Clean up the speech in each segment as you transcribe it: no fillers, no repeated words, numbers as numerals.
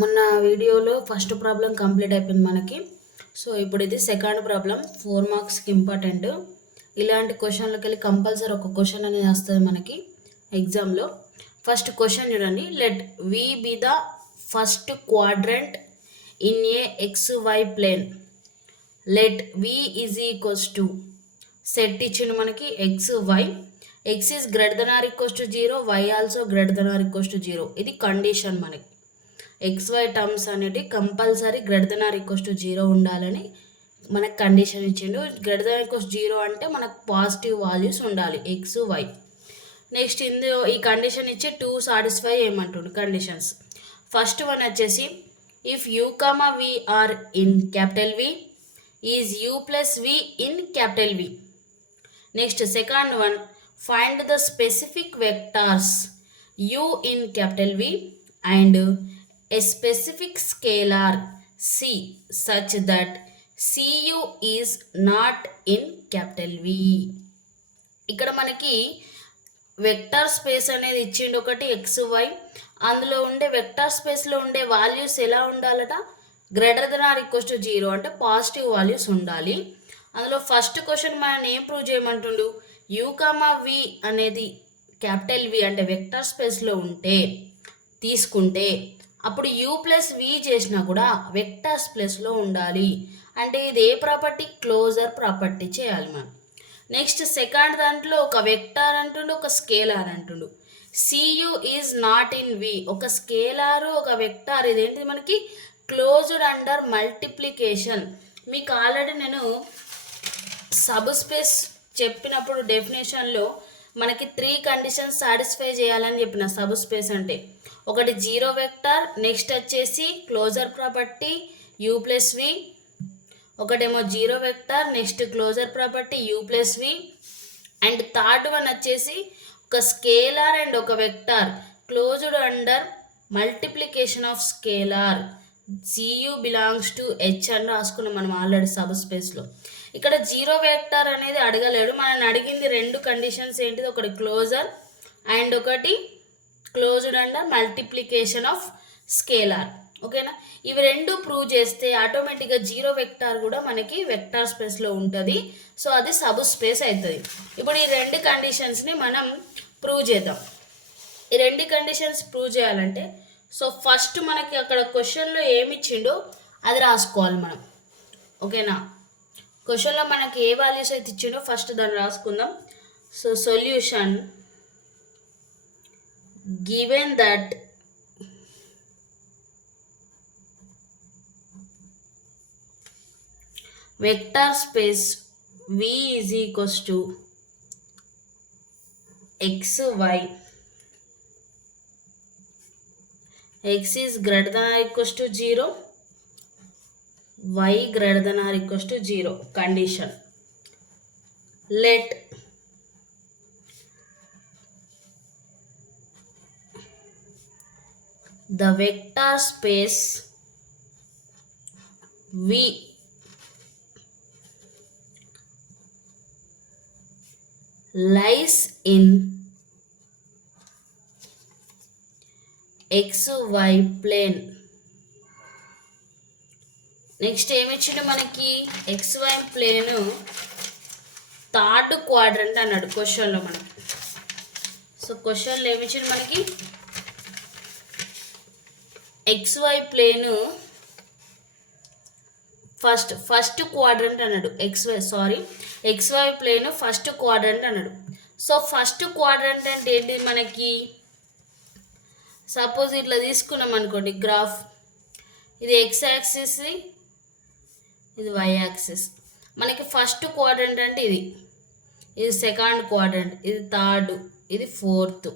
మొన్న వీడియోలో first problem complete అయిపోయింది మనకి. సో ఇప్పుడు ఇది సెకండ్ ప్రాబ్లం 4 మార్క్స్కి ఇంపార్టెంట్. ఇలాంటి క్వశ్చన్లకి వెళ్ళి కంపల్సరీ ఒక క్వశ్చన్ అనేది వస్తుంది మనకి ఎగ్జామ్లో. ఫస్ట్ క్వశ్చన్ చూడండి. Let V be the first quadrant in a XY plane. Let V is equals to set ఇచ్చిండు మనకి XY. X is greater than or equals to 0, Y also greater than or equals to 0. ఇది condition మనకి. XY terms అనేవి compulsory greater than or equals to 0 ఉండాలని మనకు condition ఇచ్చిండు. Greater than equals 0 అంటే మనకు పాజిటివ్ వాల్యూస్ ఉండాలి XY. నెక్స్ట్ ఇందులో ఈ కండిషన్ ఇచ్చి 2 సాటిస్ఫై చేయమంటుండు కండిషన్స్. ఫస్ట్ వన్ వచ్చేసి if U, V are in capital V is U plus V in capital V. Next second one find the specific vectors U in capital V and a specific scalar C such that CU is not in capital V. ఇక్కడ మనకి vector space అనేది ఇచ్చిండు ఒకటి XY. అందులో ఉండే vector స్పేస్లో ఉండే values ఎలా ఉండాలట? Greater than or equals to 0 అంటే పాజిటివ్ వాల్యూస్ ఉండాలి. అందులో ఫస్ట్ క్వశ్చన్ మనం ఏం ప్రూవ్ చేయమంటుండు? U, V అనేది క్యాపిటల్ V అంటే వెక్టర్ స్పేస్లో తీసుకుంటే అప్పుడు U ప్లస్ V చేసినా కూడా వెక్టర్ స్పేస్లో ఉండాలి. అంటే ఇది ఏ ప్రాపర్టీ? క్లోజర్ ప్రాపర్టీ చేయాలి మనం. నెక్స్ట్ సెకండ్ దాంట్లో ఒక వెక్టార్ అంటుండు, ఒక స్కేలార్ అంటుండు. CU is not in V. ఒక స్కేలారు ఒక వెక్టార్ ఇదేంటిది మనకి క్లోజ్డ్ అండర్ మల్టిప్లికేషన్. మీకు ఆల్రెడీ నేను సబ్ స్పేస్ చెప్పినప్పుడు డెఫినేషన్లో మనకి 3 కండిషన్స్ సాటిస్ఫై చేయాలని చెప్పిన సబ్ స్పేస్ అంటే. ఒకటి 0 వెక్టార్, నెక్స్ట్ వచ్చేసి closure property U plus V. ఒకటేమో 0 vector, next closure property U plus V. And third one వచ్చేసి ఒక స్కేలార్ అండ్ ఒక vector closed under multiplication of scalar. CU belongs to H అని రాసుకున్నాం మనం ఆల్రెడీ సబ్ స్పేస్లో. ఇక్కడ 0 వెక్టార్ అనేది అడగలేడు. మనం అడిగింది 2 కండిషన్స్ ఏంటిది? ఒకటి క్లోజర్ అండ్ ఒకటి closed under multiplication of scalar. ఓకేనా? ఇవి 2 ప్రూవ్ చేస్తే ఆటోమేటిక్గా 0 వెక్టార్ కూడా మనకి వెక్టార్ స్పేస్లో ఉంటుంది. సో అది సబ్ స్పేస్ అవుతుంది. ఇప్పుడు ఈ 2 కండిషన్స్ని మనం ప్రూవ్ చేద్దాం. ఈ 2 కండిషన్స్ ప్రూవ్ చేయాలంటే సో ఫస్ట్ మనకి అక్కడ క్వశ్చన్లో ఏమి ఇచ్చిండో అది రాసుకోవాలి మనం. ఓకేనా? క్వశ్చన్లో మనకి ఏ వాల్యూస్ అయితే ఇచ్చిండో ఫస్ట్ దాన్ని రాసుకుందాం. So solution given that vector space V is equals to XY. X is greater than or equals to 0, Y greater than or equals to 0. Condition. Let the vector space V lies in XY plane. Next ఏమిచ్చిండు మనకి? XY plane third quadrant అన్నాడు క్వశ్చన్లో మనకి. So క్వశ్చన్లో ఏమిచ్చిండు మనకి? XY plane first quadrant అన్నాడు. XY plane first quadrant అన్నాడు. So first quadrant అంటే ఏంటి మనకి? సపోజ్ ఇట్లా తీసుకున్నాం అనుకోండి గ్రాఫ్. ఇది X యాక్సిస్, ఇది Y యాక్సిస్. మనకి ఫస్ట్ క్వాడ్రంట్ అంటే ఇది సెకండ్ క్వాడ్రంట్, ఇది థర్డ్, ఇది ఫోర్త్.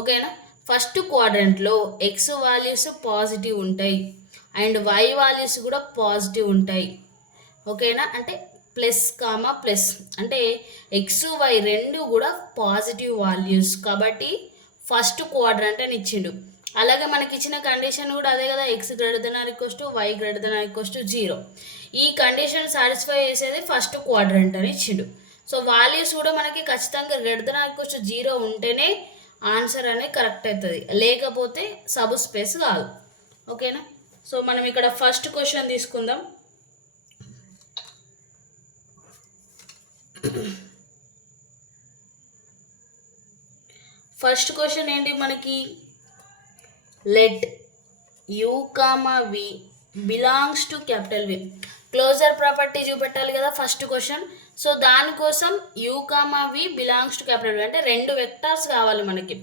ఓకేనా? ఫస్ట్ క్వాడ్రంట్లో X వాల్యూస్ పాజిటివ్ ఉంటాయి అండ్ Y వాల్యూస్ కూడా పాజిటివ్ ఉంటాయి. ఓకేనా? అంటే ప్లస్ కామా ప్లస్ అంటే XY 2 కూడా పాజిటివ్ వాల్యూస్ కాబట్టి ఫస్ట్ క్వాడ్రంట్ అని ఇచ్చిండు. అలాగే మనకి ఇచ్చిన కండిషన్ కూడా అదే కదా, X greater than or equals to Y greater than or equals to 0. ఈ కండిషన్ సాటిస్ఫై చేసేది ఫస్ట్ క్వాడ్రంట్ అని ఇచ్చిండు. సో వాల్యూస్ కూడా మనకి ఖచ్చితంగా greater than or equals to 0 ఉంటేనే ఆన్సర్ అనేది కరెక్ట్ అవుతుంది, లేకపోతే సబ్ స్పేస్ కాదు. ఓకేనా. సో మనం ఇక్కడ ఫస్ట్ క్వశ్చన్ తీసుకుందాం. ఫస్ట్ క్వశ్చన్ ఏంటి మనకి, let u comma v belongs to capital v. Closure property చూపెట్టాలి కదా ఫస్ట్ క్వశ్చన్. సో దానికోసం u comma v belongs to capital v అంటే రెండు వెక్టర్స్ కావాలి మనకి.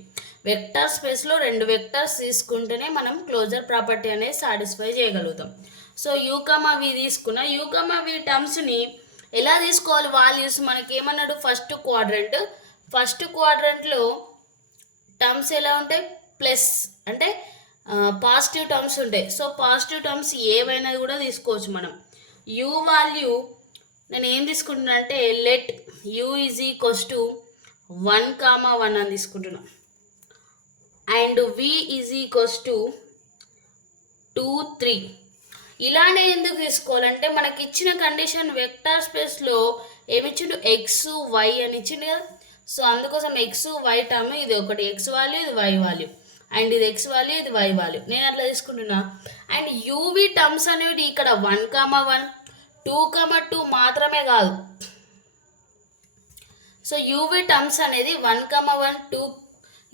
వెక్టర్ స్పేస్లో రెండు వెక్టర్స్ తీసుకుంటేనే మనం క్లోజర్ ప్రాపర్టీ అనేది సాటిస్ఫై చేయగలుగుతాం. సో యూ కామా వి తీసుకున్న యూ కామా వి టర్మ్స్ని ఎలా తీసుకోవాలి, వాల్యూస్ మనకి ఏమన్నాడు, ఫస్ట్ క్వాడ్రంట్లో టర్మ్స్ ఎలా ఉంటాయి, ప్లస్ అంటే పాజిటివ్ టర్మ్స్ ఉంటాయి. సో పాజిటివ్ టర్మ్స్ ఏవైనా కూడా తీసుకోవచ్చు మనం. యూ వాల్యూ నేను ఏం తీసుకుంటున్నా అంటే let u is equals to 1,1 అని తీసుకుంటున్నా. And v is equals to 2, 3. ఇలానే ఎందుకు తీసుకోవాలంటే మనకి ఇచ్చిన కండిషన్ వెక్టార్ స్పేస్లో ఏమిచ్చిండు, ఎక్స్ వై అని ఇచ్చిండు కదా. సో అందుకోసం ఎక్స్ వై టర్మ్ ఇది ఒకటి, ఎక్స్ వాల్యూ ఇది వై వాల్యూ, అండ్ ఇది ఎక్స్ వాల్యూ ఇది వై వాల్యూ, నేను అట్లా తీసుకుంటున్నా. అండ్ యూవి టర్మ్స్ అనేవి ఇక్కడ 1,1 2,2 మాత్రమే కాదు. సో యూవి టర్మ్స్ అనేది 1,1 2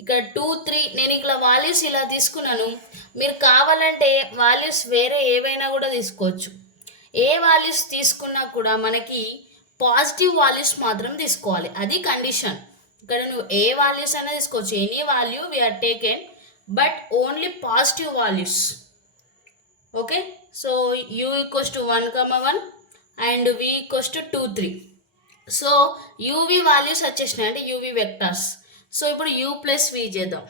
ఇక్కడ 2, 3 నేను ఇక్కడ వాల్యూస్ ఇలా తీసుకున్నాను. మీరు కావాలంటే వాల్యూస్ వేరే ఏవైనా కూడా తీసుకోవచ్చు. ఏ వాల్యూస్ తీసుకున్నా కూడా మనకి పాజిటివ్ వాల్యూస్ మాత్రం తీసుకోవాలి, అది కండిషన్. ఇక్కడ నువ్వు ఏ వాల్యూస్ అయినా తీసుకోవచ్చు, any value we are taken, but only positive values. Okay. So u equals to 1,1 and v equals to 2, 3. So u v values వచ్చేసినాయి అంటే యూవి వెక్టార్స్. సో ఇప్పుడు యూ ప్లస్ వి చేద్దాం.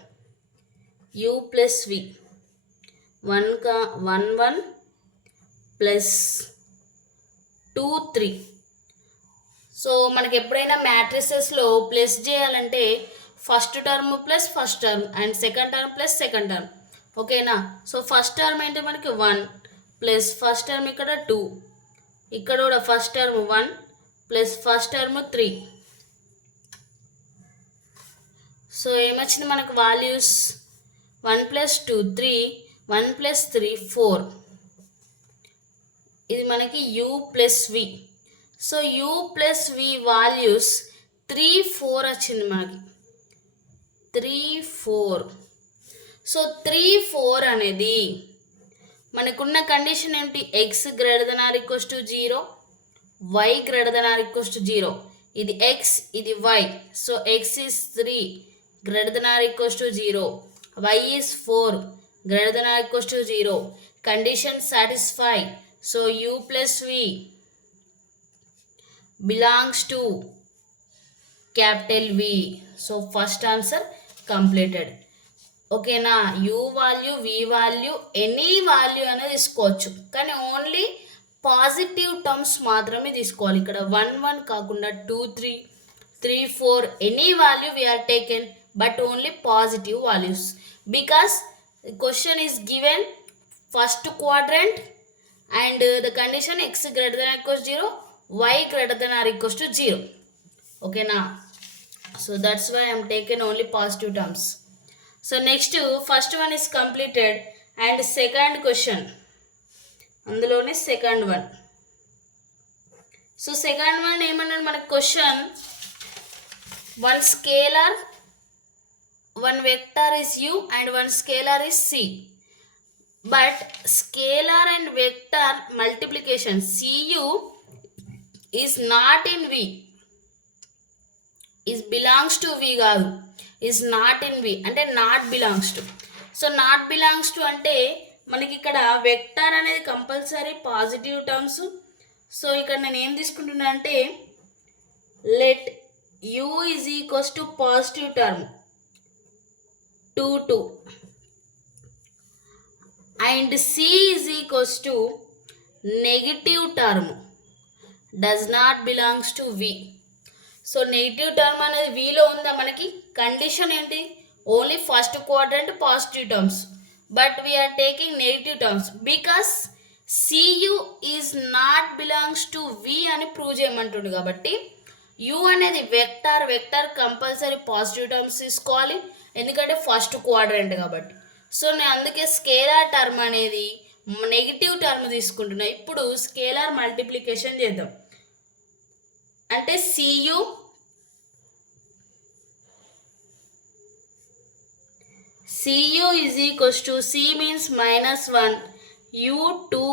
U plus v 1,1 plus 2, 3. So మనకి ఎప్పుడైనా మ్యాట్రిసెస్లో plus చేయాలంటే first term plus first term and second term plus second term. ఓకేనా. So first term ఏంటి మనకి 1 ప్లస్ ఫస్ట్ టర్మ్ ఇక్కడ 2, ఇక్కడ కూడా first term 1 plus first term 3. So ఏమొచ్చింది మనకు వాల్యూస్ 1 ప్లస్ 2 3, 1 ప్లస్ 3 4. ఇది మనకి you plus we. So u plus we values 3, 4 వచ్చింది మనకి, 3, 4. సో 3, 4 అనేది మనకున్న కండిషన్ ఏమిటి, x greater than or equals to 0, y greater than or equals to 0. ఇది ఎక్స్ ఇది y. So x is 3 greater than or equals to 0, y is 4 greater than or equals to 0. Condition satisfy. So u plus v belongs to capital V. So first answer completed. ఓకేనా. U value v value any value అనేది తీసుకోవచ్చు, కానీ only positive terms మాత్రమే తీసుకోవాలి. ఇక్కడ 1, 1 కాకుండా 2, 3, 3, 4 any value we are taken, but only positive values. Because question is given first quadrant and the condition x greater than equals 0, y greater than or equals to 0. Okay na. So that's why I am taken only positive terms. So next first one is completed and second question andulone second one. So second one ఏమన్నాడు మన question, one scalar one vector is u and one scalar is c, but scalar and vector multiplication cu is not in V, is belongs to V కాదు, is not in V అంటే not belongs to. So not belongs to అంటే మనకి ఇక్కడ vector అనేది compulsory positive terms. So ఇక్కడ నేను ఏం తీసుకుంటున్నా అంటే let u is equals to positive term 2, 2 and c is equals to negative term does not belongs to V. So negative term అనేది వీలో ఉందా మనకి, కండిషన్ ఏంటి, only first quadrant positive terms, but we're taking negative terms because c u is not belongs to v అని prove చేయమంటుండు. కాబట్టి you అనేది vector compulsory positive terms తీసుకోవాలి, ఎందుకంటే ఫస్ట్ క్వాడ్రంట్ కాబట్టి. సో నేను అందుకే స్కేలార్ టర్మ్ అనేది నెగిటివ్ టర్మ్ తీసుకుంటున్నా. ఇప్పుడు స్కేలార్ మల్టిప్లికేషన్ చేద్దాం. అంటే c u is equals to c means -1 u 2,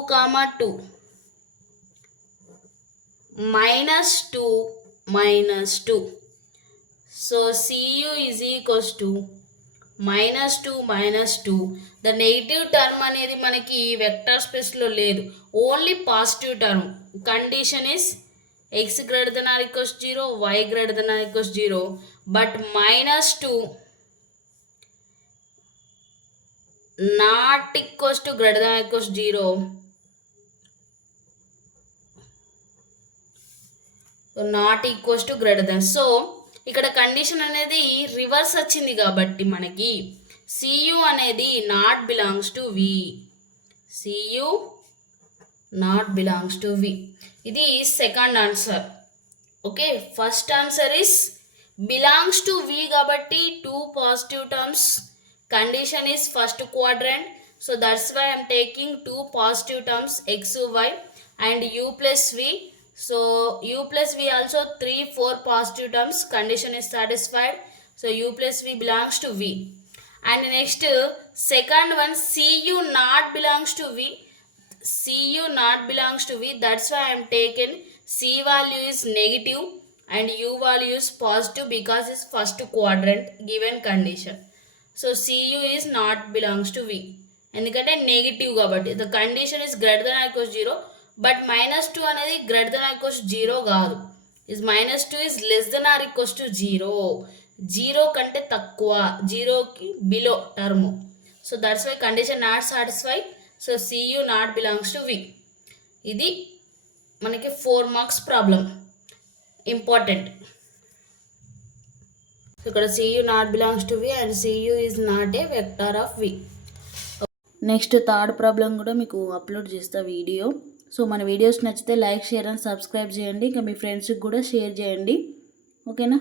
2 -2 so cu is equals to -2 the negative term అనేది మనకి వెక్టర్ స్పేస్లో లేదు, only positive term. Condition is x greater than or equals 0, y greater than or equals 0, but -2 not equals to greater than or equals 0. So not equals to greater than. So ఇక్కడ condition అనేది reverse వచ్చింది కాబట్టి మనకి cu అనేది not belongs to v. cu not belongs to v. ఇది second answer. Okay, first answer is belongs to v కాబట్టి 2 positive terms. Condition is first quadrant, so that's why I'm taking 2 positive terms x, y and u plus v. So u plus v also 3, 4 positive terms. Condition is satisfied. So u plus v belongs to v. And next second one, cu not belongs to v. cu not belongs to v. That's why I am taken c value is negative and u value is positive because it's first quadrant given condition. So cu is not belongs to v. ఎందుకంటే negative కాబట్టి the condition is greater than or equals 0, but -2 అనేది greater than or equals 0 కాదు. Is -2 is less than or equals to 0. 0 కంటే తక్కువ, 0కి below term. So that's why condition not satisfy. So cu not belongs to v. ఇది మనకి 4 marks problem, important. So ఇక్కడ cu not belongs to v and cu is not a vector of v. Next third problem కూడా మీకు upload చేస్తా video. So మన videos నచ్చితే like, share and subscribe చేయండి. ఇంకా మీ ఫ్రెండ్స్కి కూడా షేర్ చేయండి. ఓకేనా?